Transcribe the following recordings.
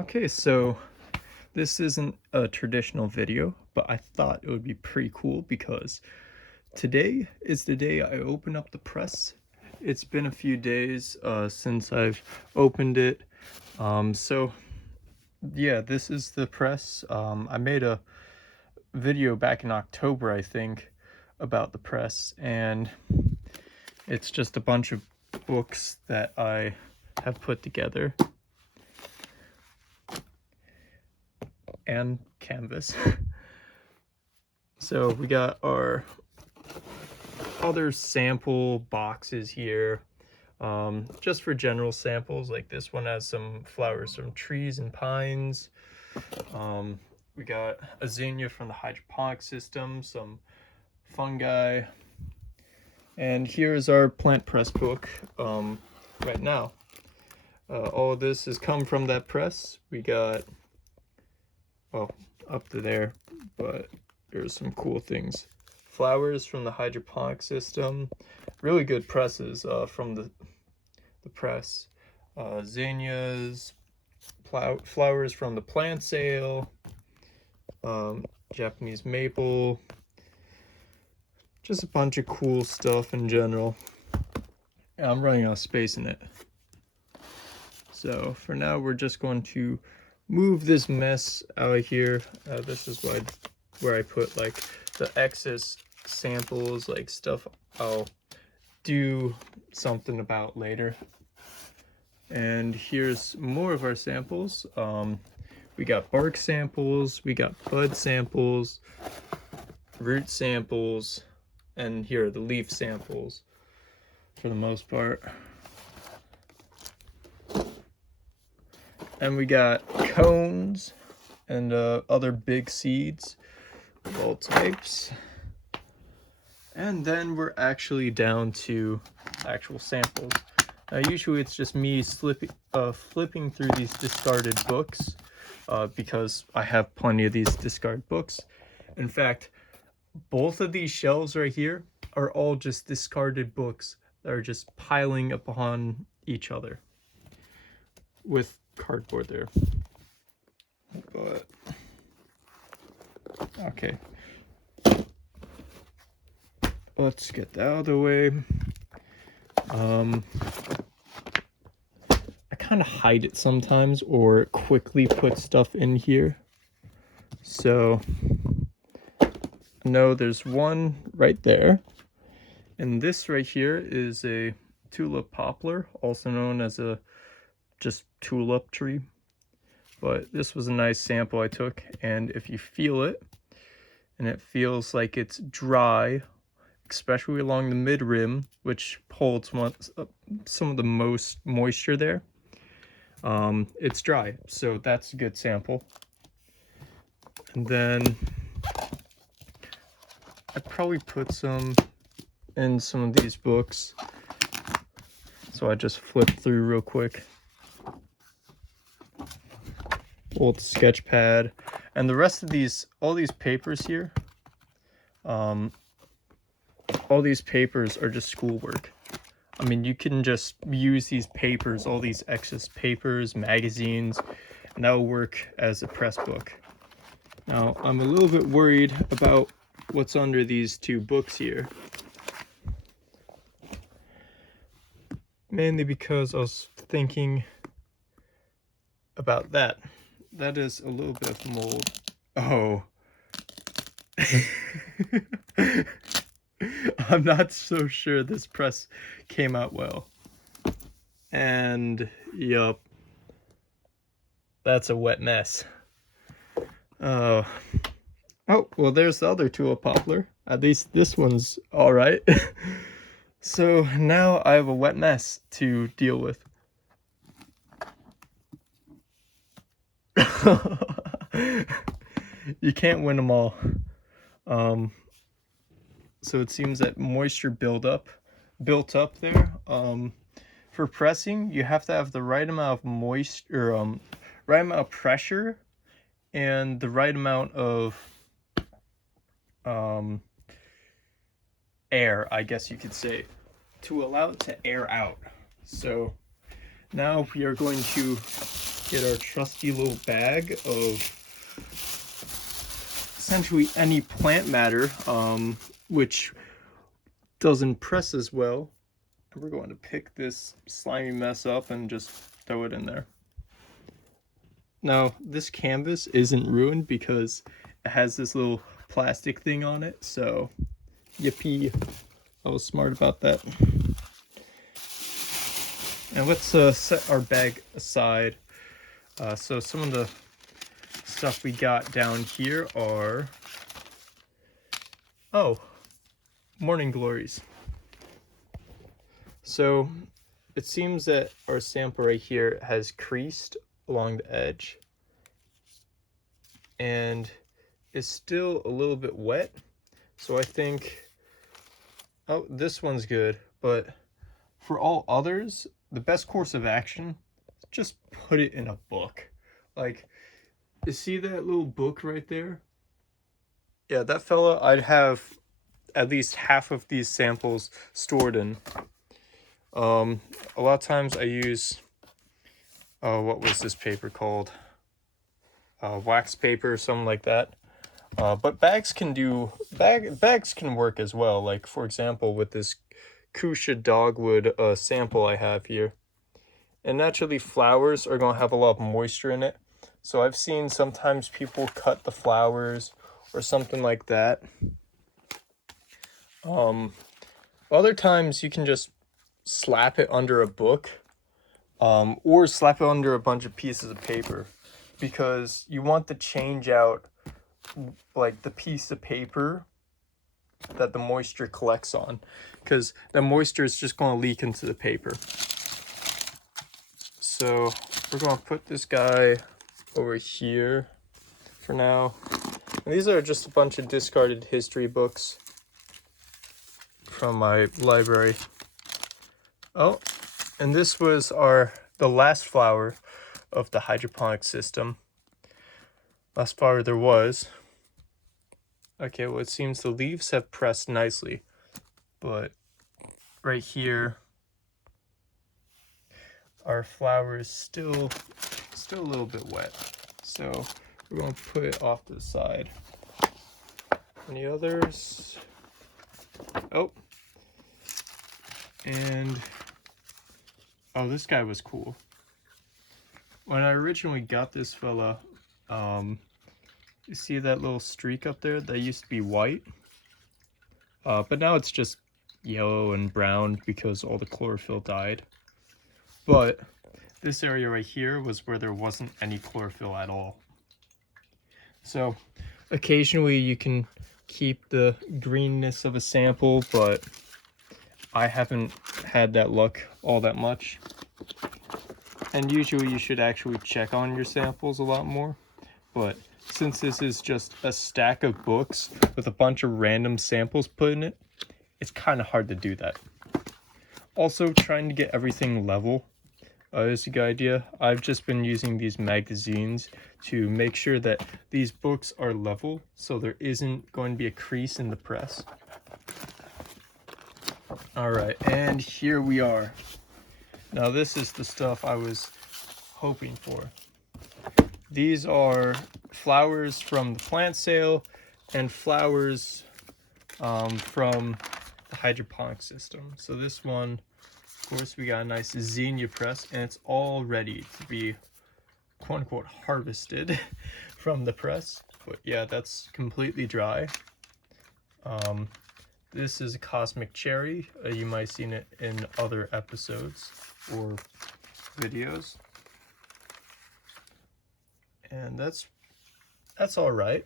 Okay, so this isn't a traditional video, but I thought it would be pretty cool because today is the day I open up the press. It's been a few days since I've opened it. So yeah, this is the press. I made a video back in October, I think, about the press, and it's just a bunch of books that I have put together and canvas. So we got our other sample boxes here, just for general samples. Like this one has some flowers from trees and pines. We got a zinnia from the hydroponic system, some fungi, and here's our plant press book right now. All of this has come from that press. We got, well, up to there, but there's some cool things. Flowers from the hydroponic system, really good presses from the press. Zinnias, flowers from the plant sale, Japanese maple, just a bunch of cool stuff in general. I'm running out of space in it. So for now, we're just going to move this mess out of here. This is where I put like the excess samples, like stuff I'll do something about later. And here's more of our samples. We got bark samples, we got bud samples, root samples, and here are the leaf samples for the most part. And we got cones and other big seeds of all types. And then we're actually down to actual samples. Usually it's just me flipping through these discarded books because I have plenty of these discarded books. In fact, both of these shelves right here are all just discarded books that are just piling up upon each other with cardboard there. But okay, let's get that out of the way. I kind of hide it sometimes or quickly put stuff in here. So no, there's one right there. And this right here is a tulip poplar, also known as a just tulip tree. But this was a nice sample I took, and if you feel it, and it feels like it's dry, especially along the mid rim, which holds some of the most moisture there, it's dry, so that's a good sample. And then I probably put some in some of these books, so I just flip through real quick. Old sketch pad, and the rest of these, all these papers here, all these papers are just schoolwork. I mean, you can just use these papers, all these excess papers, magazines, and that will work as a press book. Now, I'm a little bit worried about what's under these two books here. Mainly because I was thinking about that. That is a little bit of mold. Oh. I'm not so sure this press came out well. And yup, that's a wet mess. Oh, well, there's the other tulip poplar. At least this one's all right. So now I have a wet mess to deal with. You can't win them all. So it seems that moisture built up there. For pressing, you have to have the right amount of moisture, right amount of pressure, and the right amount of air, I guess you could say, to allow it to air out. So now we are going to get our trusty little bag of essentially any plant matter, which doesn't press as well. We're going to pick this slimy mess up and just throw it in there. Now, this canvas isn't ruined because it has this little plastic thing on it, so yippee, I was smart about that. And let's set our bag aside. So some of the stuff we got down here are, oh, morning glories. So it seems that our sample right here has creased along the edge and is still a little bit wet. So I think, oh, this one's good, but for all others, the best course of action is just put it in a book. Like, you see that little book right there? Yeah, that fella, I'd have at least half of these samples stored in. A lot of times I use, what was this paper called? Wax paper or something like that. But bags can work as well. Like, for example, with this Kusha dogwood sample I have here. And naturally, flowers are going to have a lot of moisture in it. So I've seen sometimes people cut the flowers or something like that. Other times you can just slap it under a book, or slap it under a bunch of pieces of paper, because you want to change out like the piece of paper that the moisture collects on, because the moisture is just going to leak into the paper. So we're going to put this guy over here for now. And these are just a bunch of discarded history books from my library. Oh, and this was the last flower of the hydroponic system. Last flower there was. Okay, well, it seems the leaves have pressed nicely, but right here, our flower is still a little bit wet. So we're going to put it off to the side. Any others? Oh. And, oh, this guy was cool. When I originally got this fella, you see that little streak up there? That used to be white. But now it's just yellow and brown because all the chlorophyll died. But this area right here was where there wasn't any chlorophyll at all. So occasionally you can keep the greenness of a sample, but I haven't had that luck all that much. And usually you should actually check on your samples a lot more. But since this is just a stack of books with a bunch of random samples put in it, it's kind of hard to do that. Also, trying to get everything level is a good idea. I've just been using these magazines to make sure that these books are level, so there isn't going to be a crease in the press. Alright, and here we are. Now this is the stuff I was hoping for. These are flowers from the plant sale and flowers from the hydroponic system. So this one, of course, we got a nice zinnia press, and it's all ready to be quote unquote harvested from the press. But yeah, that's completely dry. This is a cosmic cherry. You might have seen it in other episodes or videos. And that's all right.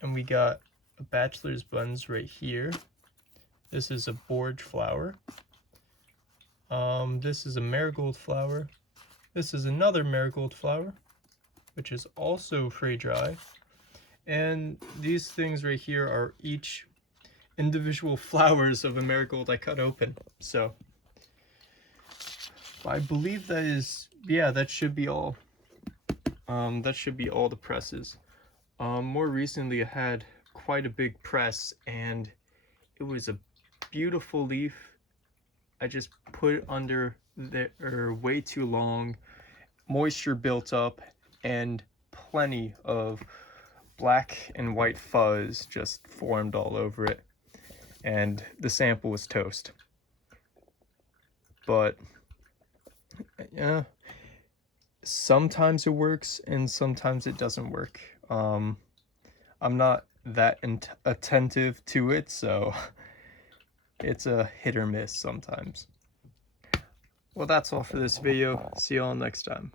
And we got a bachelor's buns right here. This is a borage flower. This is a marigold flower. This is another marigold flower, which is also fray dry. And these things right here are each individual flowers of a marigold I cut open. So I believe that is, yeah, that should be all. That should be all the presses. More recently I had quite a big press, and it was a beautiful leaf. I just put it under they're way too long, moisture built up, and plenty of black and white fuzz just formed all over it, and the sample was toast. But yeah, sometimes it works and sometimes it doesn't work. I'm not that attentive to it, so it's a hit or miss sometimes. Well, that's all for this video. See y'all next time.